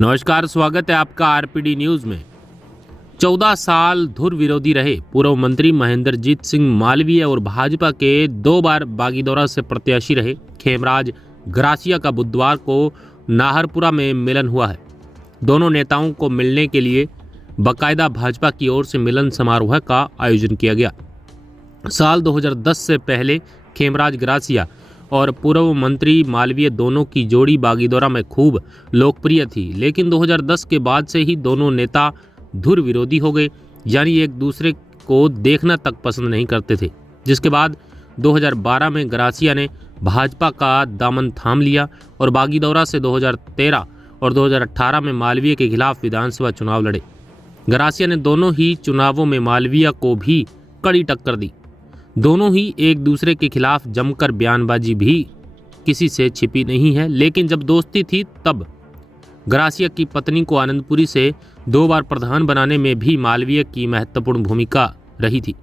नमस्कार, स्वागत है आपका आरपीडी न्यूज में। 14 साल धुर विरोधी रहे पूर्व मंत्री महेंद्रजीत सिंह मालवीय और भाजपा के 2 बार बागीदौरा से प्रत्याशी रहे खेमराज ग्रासिया का बुधवार को नाहरपुरा में मिलन हुआ है। दोनों नेताओं को मिलने के लिए बाकायदा भाजपा की ओर से मिलन समारोह का आयोजन किया गया। साल 2010 से पहले खेमराज ग्रासिया और पूर्व मंत्री मालवीय दोनों की जोड़ी बागीदौरा में खूब लोकप्रिय थी, लेकिन 2010 के बाद से ही दोनों नेता धुर विरोधी हो गए, यानी एक दूसरे को देखना तक पसंद नहीं करते थे। जिसके बाद 2012 में ग्रासिया ने भाजपा का दामन थाम लिया और बागीदौरा से 2013 और 2018 में मालवीय के खिलाफ विधानसभा चुनाव लड़े। ग्रासिया ने दोनों ही चुनावों में मालवीय को भी कड़ी टक्कर दी। दोनों ही एक दूसरे के खिलाफ जमकर बयानबाजी भी किसी से छिपी नहीं है, लेकिन जब दोस्ती थी तब ग्रासिया की पत्नी को आनंदपुरी से 2 बार प्रधान बनाने में भी मालवीय की महत्वपूर्ण भूमिका रही थी।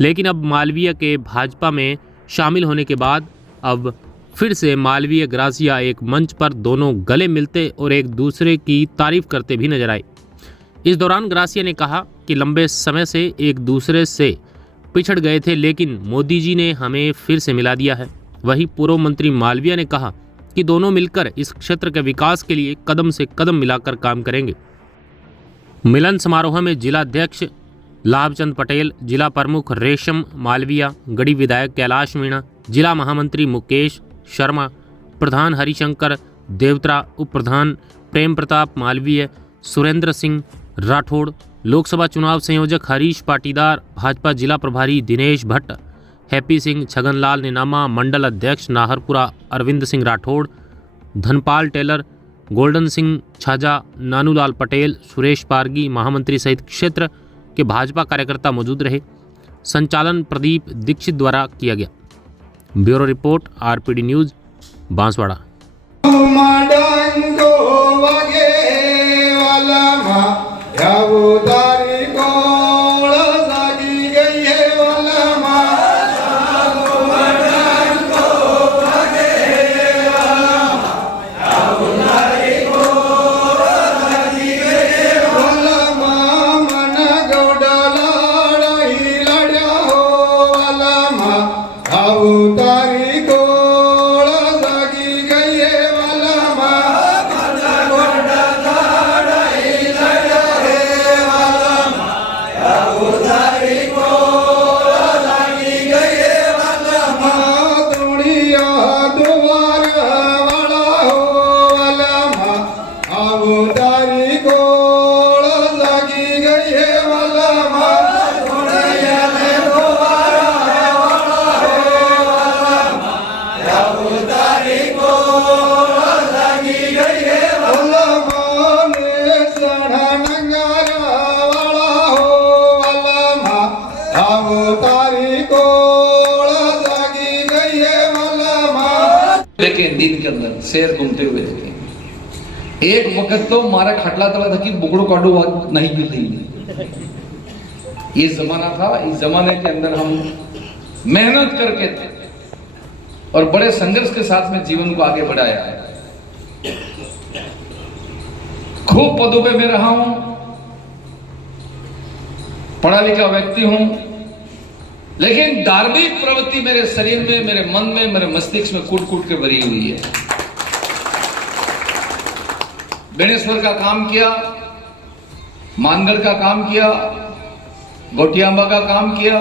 लेकिन अब मालवीय के भाजपा में शामिल होने के बाद अब फिर से मालवीय ग्रासिया एक मंच पर दोनों गले मिलते और एक दूसरे की तारीफ करते भी नजर आए। इस दौरान ग्रासिया ने कहा कि लंबे समय से एक दूसरे से पिछड़ गए थे, लेकिन मोदी जी ने हमें फिर से मिला दिया है। वहीं पूर्व मंत्री मालवीय ने कहा कि दोनों मिलकर इस क्षेत्र के विकास के लिए कदम से कदम मिलाकर काम करेंगे। मिलन समारोह में जिला अध्यक्ष लाभचंद पटेल, जिला प्रमुख रेशम मालवीय, गढ़ी विधायक कैलाश मीणा, जिला महामंत्री मुकेश शर्मा, प्रधान हरिशंकर देवत्रा, उप प्रधान प्रेम प्रताप मालवीय, सुरेंद्र सिंह राठौड़, लोकसभा चुनाव संयोजक हरीश पाटीदार, भाजपा जिला प्रभारी दिनेश भट्ट, हैप्पी सिंह, छगनलाल नेनामा, मंडल अध्यक्ष नाहरपुरा अरविंद सिंह राठौड़, धनपाल टेलर, गोल्डन सिंह छाजा, नानूलाल पटेल, सुरेश पारगी, महामंत्री सहित क्षेत्र के भाजपा कार्यकर्ता मौजूद रहे। संचालन प्रदीप दीक्षित द्वारा किया गया। Bureau report, RPD news, Banswara. लेकिन दिन के अंदर शेर घूमते हुए देखे। एक वक्त तो मारा खटला तला था कि बुकड़ो काटो नहीं मिल रही। ये जमाना था। इस जमाने के अंदर हम मेहनत करके और बड़े संघर्ष के साथ में जीवन को आगे बढ़ाया है। खूब पदों पे मैं रहा हूं, पढ़ा लिखा व्यक्ति हूं, लेकिन धार्मिक प्रवृत्ति मेरे शरीर में, मेरे मन में, मेरे मस्तिष्क में कूट कूट के भरी हुई है। बेणेश्वर का काम किया, मानगढ़ का काम किया, गोटियांबा का काम किया।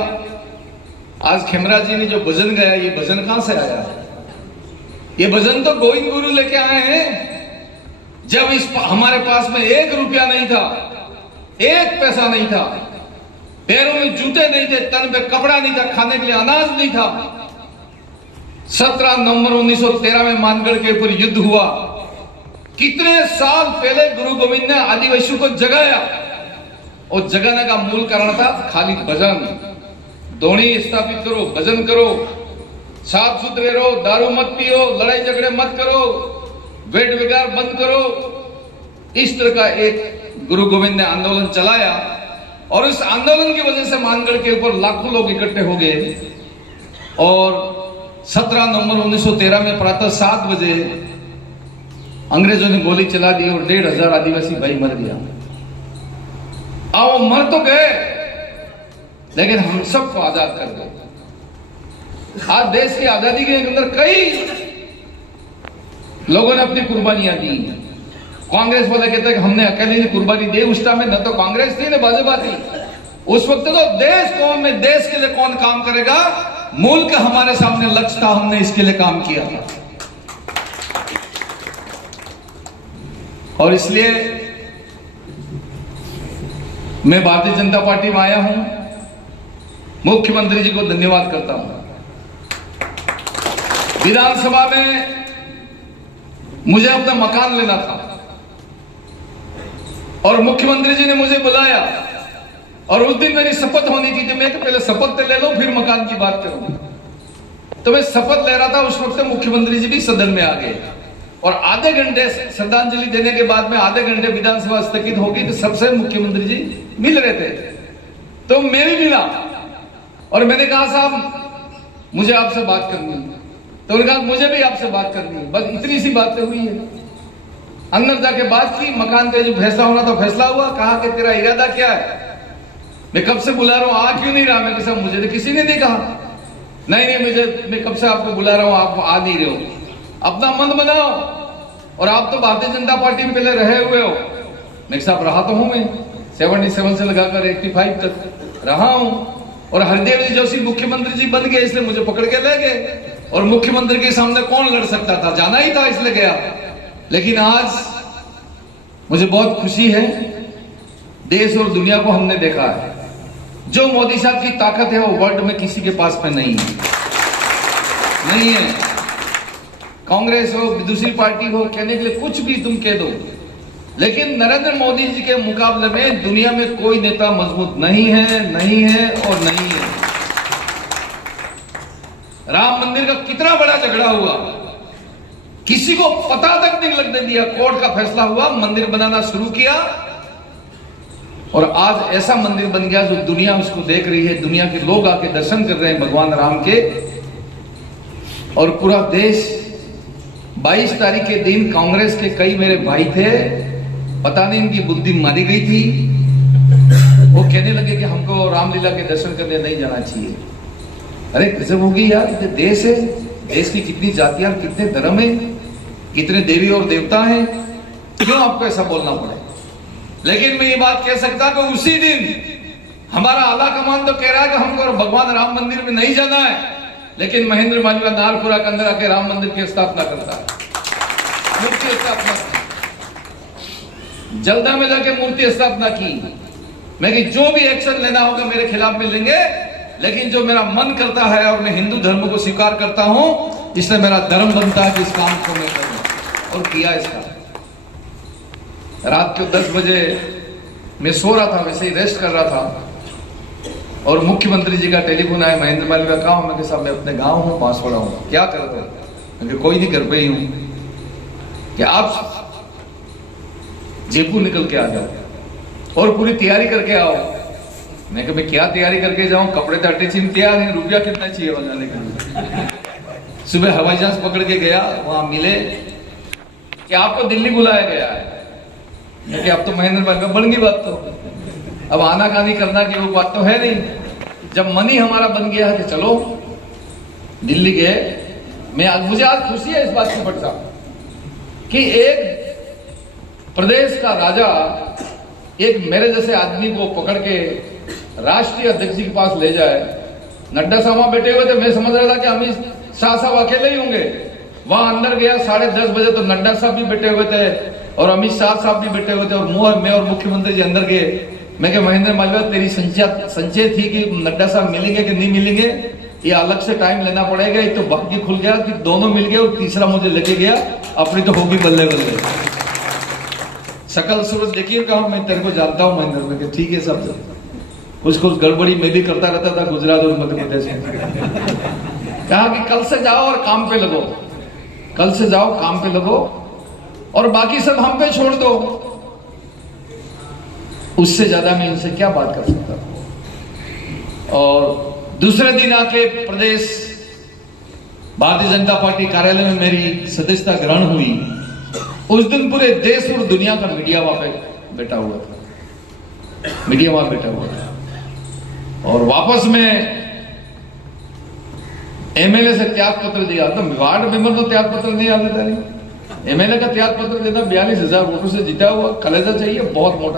आज खेमराज जी ने जो भजन गाया, ये भजन कहां से आया? ये भजन तो गोविंद गुरु लेके आए हैं। जब हमारे पास में 1 रुपया नहीं था, 1 पैसा नहीं था, पैरों में जूते नहीं थे, तन पे कपड़ा नहीं था, खाने के लिए अनाज नहीं था। 17 नवंबर 1913 में मानगढ़ के ऊपर युद्ध हुआ। कितने साल पहले गुरु गोविंद ने आदिवासियों को जगाया, और जगाने का मूल कारण था खाली भजन। दोणी स्थापित करो, भजन करो, साफ सुथरे रहो, दारू मत पियो, लड़ाई झगड़े मत करो, वेट विकार बंद करो। इस तरह का एक गुरु गोविंद ने आंदोलन चलाया, और इस आंदोलन की वजह से मानगढ़ के ऊपर लाखों लोग इकट्ठे हो गए। और 17 नवंबर 1913 में प्रातः 7 बजे अंग्रेजों ने गोली चला दी और 1,500 आदिवासी भाई मर गया। अब वो मर तो गए, लेकिन हम सबको आजाद कर गए। आज देश की आजादी के अंदर कई लोगों ने अपनी कुर्बानियां दी। कांग्रेस वाले कहते हैं कि हमने अकेले कुर्बानी दी। उस टाइम में न तो कांग्रेस थी न भाजपा थी। उस वक्त तो देश कौन में, देश के लिए कौन काम करेगा, मुल्क हमारे सामने लक्ष्य था, हमने इसके लिए काम किया था। और इसलिए मैं भारतीय जनता पार्टी में आया हूं, मुख्यमंत्री जी को धन्यवाद करता हूं। विधानसभा में मुझे अपना मकान लेना था और मुख्यमंत्री जी ने मुझे बुलाया और उस दिन मेरी शपथ होनी थी कि मैं पहले शपथ ले लो फिर मकान की बात करूं। तो मैं शपथ ले रहा था, उस वक्त मुख्यमंत्री जी भी सदन में आ गए और आधे घंटे श्रद्धांजलि देने के बाद में आधे घंटे विधानसभा स्थगित होगी तो सबसे मुख्यमंत्री जी मिल रहे थे। तो मैं भी मिला और मैंने कहा साहब मुझे आपसे बात करनी है। तो उन्होंने कहा मुझे भी आपसे बात करनी है। बस इतनी सी बातें हुई है। अंदर जाके बात की, मकान का जो फैसला होना तो फैसला हुआ। कहा कि तेरा इरादा क्या है, मैं कब से बुला रहा हूं, आ क्यों नहीं रहा। मैं कहा मुझे तो किसी ने नहीं कहा। नहीं मैं कब से आपको बुला रहा हूं, आप आ नहीं रहे हो। अपना मन बनाओ। और आप तो भारतीय जनता पार्टी में पहले रहे हुए हो। मैं साहब रहा तो हूं, मैं 77 से लगाकर 85 तक रहा हूं। और हरदेव जी जोशी मुख्यमंत्री जी बन गए, इसलिए मुझे पकड़ के ले गए। और मुख्यमंत्री के सामने कौन लड़ सकता था, जाना ही था, इसलिए गया। लेकिन आज मुझे बहुत खुशी है, देश और दुनिया को हमने देखा है जो मोदी साहब की ताकत है वो वर्ल्ड में किसी के पास में नहीं है। कांग्रेस हो, दूसरी पार्टी हो, कहने के लिए कुछ भी तुम कह दो, लेकिन नरेंद्र मोदी जी के मुकाबले में दुनिया में कोई नेता मजबूत नहीं है और नहीं है। राम मंदिर का कितना बड़ा झगड़ा हुआ, किसी को पता तक नहीं लगने दिया। कोर्ट का फैसला हुआ, मंदिर बनाना शुरू किया और आज ऐसा मंदिर बन गया जो दुनिया उसको देख रही है। दुनिया के लोग आके दर्शन कर रहे हैं भगवान राम के। और पूरा देश 22 तारीख के दिन कांग्रेस के कई मेरे भाई थे, पता नहीं इनकी बुद्धि मारी गई थी, वो कहने लगे कि हमको रामलीला के दर्शन करने नहीं जाना चाहिए। अरे गजब होगी यार, ये देश है, देश की कितनी जातियां, कितने धर्म है, कितने देवी और देवता हैं, क्यों आपको ऐसा बोलना पड़े। लेकिन मैं ये बात कह सकता कि उसी दिन हमारा आला कमान तो कह रहा है कि हमको भगवान राम मंदिर में नहीं जाना है, लेकिन महेंद्र मालवीय नालपुरा के अंदर आके राम मंदिर की स्थापना करता है, मूर्ति स्थापना की। जल्दा में जाके मूर्ति स्थापना की। मैं कि जो भी एक्शन लेना होगा मेरे खिलाफ में लेंगे, लेकिन जो मेरा मन करता है और मैं हिंदू धर्म को स्वीकार करता हूं, इसलिए मेरा धर्म बनता है कि इस काम को मैं करूं। और किया इसका। रात को 10 बजे मैं सो रहा था, वैसे ही रेस्ट कर रहा था और मुख्यमंत्री जी का टेलीफोन आया, महेंद्र मालवीय कहाँ हूं। मैं साहब मैं अपने गांव हूं, बांसवाड़ा हूं। क्या कर रहे हो? मैं कोई नहीं, घर पे ही हूं। कि आप जयपुर निकल के आ जाओ और पूरी तैयारी करके आओ। मैं कहा मैं क्या तैयारी करके जाऊं, कपड़े तो अटैचिंग तैयार है, रुपया कितना चाहिए बनाने के लिए। सुबह हवाई जहाज पकड़ के गया, वहां मिले कि आपको दिल्ली बुलाया गया है। कि अब तो महेंद्र मालवीय बन गई बात, तो अब आना कानी करना की वो बात तो है नहीं। जब मन ही हमारा बन गया है कि चलो दिल्ली गए। मुझे आज खुशी है इस बात की बट साहब कि एक प्रदेश का राजा एक मेरे जैसे आदमी को पकड़ के राष्ट्रीय अध्यक्ष जी के पास ले जाए। नड्डा साहब वहां बैठे हुए थे, मैं समझ रहा था कि अमित शाह साहब अकेले ही होंगे। वहां अंदर गया 10:30 बजे तो नड्डा साहब भी बैठे हुए थे और अमित शाह साहब भी बैठे हुए थे और मैं और मुख्यमंत्री जी अंदर गए। मैं कि महेंद्र मालवीय तेरी संचय थी कि नड्डा साहब मिलेंगे कि नहीं मिलेंगे, ये अलग से टाइम लेना पड़ेगा। एक तो बाकी खुल गया कि दोनों मिल गए और तीसरा मुझे लेके गया, अपनी तो होगी बल्ले बल्ले। शकल सूरज देखिए, कहा मैं तेरे को जानता हूं महेंद्र में। ठीक है सब, कुछ गड़बड़ी मैं भी करता रहता था गुजरात और मध्य प्रदेश में। कहा कि कल से जाओ और काम पे लगो, कल से जाओ काम पे लगो और बाकी सब हम पे छोड़ दो। उससे ज्यादा मैं इनसे क्या बात कर सकता था। और दूसरे दिन आके प्रदेश भारतीय जनता पार्टी कार्यालय में मेरी सदस्यता ग्रहण हुई उस दिन पूरे देश और दुनिया का मीडिया वहां पे बैठा हुआ था, मीडिया वहां बैठा हुआ था। और वापस में एमएलए से त्याग पत्र दिया, तो वार्ड मेंबर को त्याग पत्र नहीं आ देता, नहीं एमएलए का त्याग पत्र देना 42,000 वोटों से जीता हुआ कलेजा चाहिए बहुत मोटा।